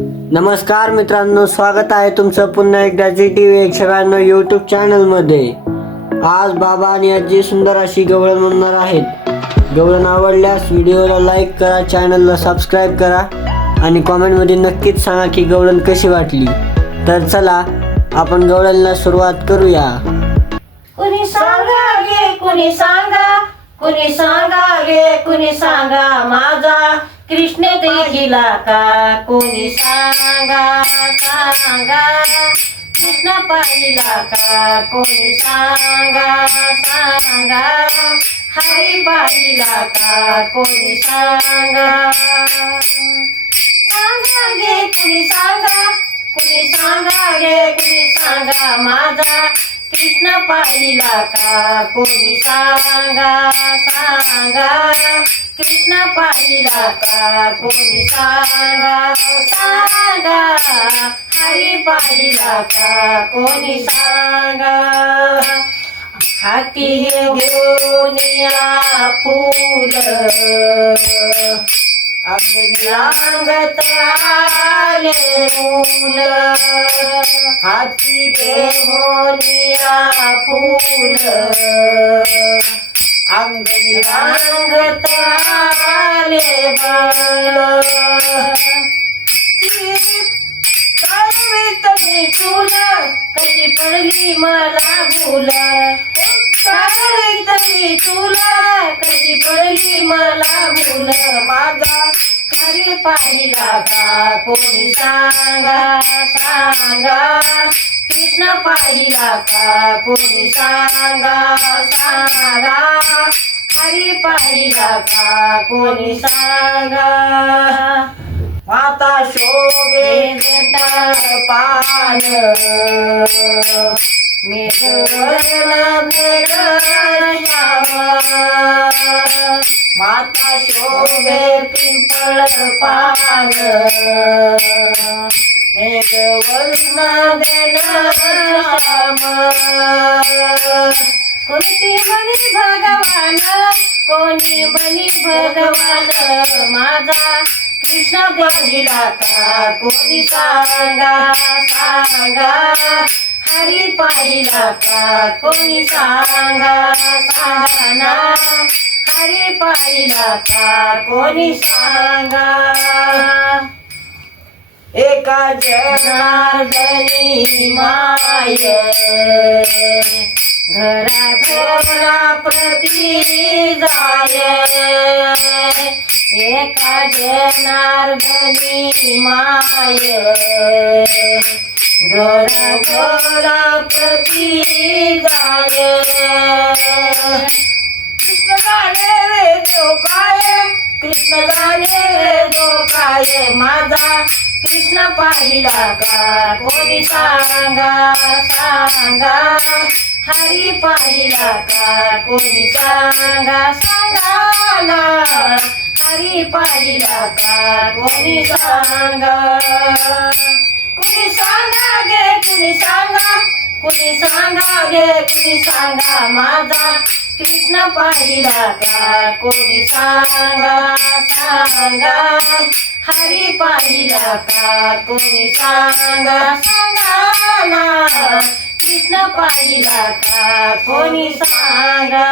नमस्कार मित्रांनो स्वागत आहे तुमचं पुन्हा एकदा जी टी व्ही एकशे ब्याण्णव यूट्यूब चॅनलमध्ये आज बाबा आणि आजी सुंदर अशी गवळण म्हणणार आहेत. गवळण आवडल्यास व्हिडिओला लाईक करा चॅनलला सबस्क्राईब करा आणि कॉमेंटमध्ये नक्कीच सांगा की गवळण कशी वाटली. तर चला आपण गवळणला सुरुवात करूया. कुणी सांगा गे कुणी सांगा कुणी सांगा गे कुणी सांगा माझा. कृष्ण देखिला का कुणी सांगा सांगा. कृष्ण पाहिला का कोणी सांगा सांगा. हरी पाहिला का कोणी सांगा. सांगा गे कुणी सांगा. कुणी सांगा गे कुणी सांगा माझा. कृष्ण पाहिला का? कोणी सांगा सांगा. कृष्ण पाहिला का? कोणी सांगा सांगा. हरी पाहिला का? कोणी सांगा. हाती घेऊन या फुल. अंगत आले मूल हाती देहोनिया फूल. अंगणी अंगत आले बाळ कळवीत मी तुला कशी पडली मला भूल. कळवीत तुला कशी पडली मला मुल माझा खरी पाहिला का? कोणी सांगा सांगा. कृष्ण पाहिला का? कोणी सांगा सांगा. हरी पाहिला का? कोणी सांगा. माता शोभे पान. मेघवर्ण माता शोभे पिंपळ पान मेघवर्ण देन श्याम कोणती म्हणी भगवान कोणी म्हणी भगवान माझा कृष्ण पाहिला का कोणी सांगा सांगा. हरी पाहिला का? कोणी सांगा सांगा हरी पाहिला का? कोणी सांगा. एका जनार्दनी माय. घरा घरा प्रती जाय. एका जनार्दनी माय. घरा प्रती जाय कृष्ण गाणे रे देव काय? कृष्ण गाणे रे काय? माझा कृष्ण पाहिला का? कोणी सांगा सांगा. हरी पाहिला का? कोणी सांगा सांगा ना हरी पाहिला का? कोणी सांगा. कुणी सांगा गे कुणी सांगा? कुणी सांगा गे कुणी सांगा माझा? कृष्ण पाहिला का कोणी सांगा सांगा? हरी पाहिला का कोणी सांगा सांगा ना? कृष्ण पाहिला का कोणी सांगा?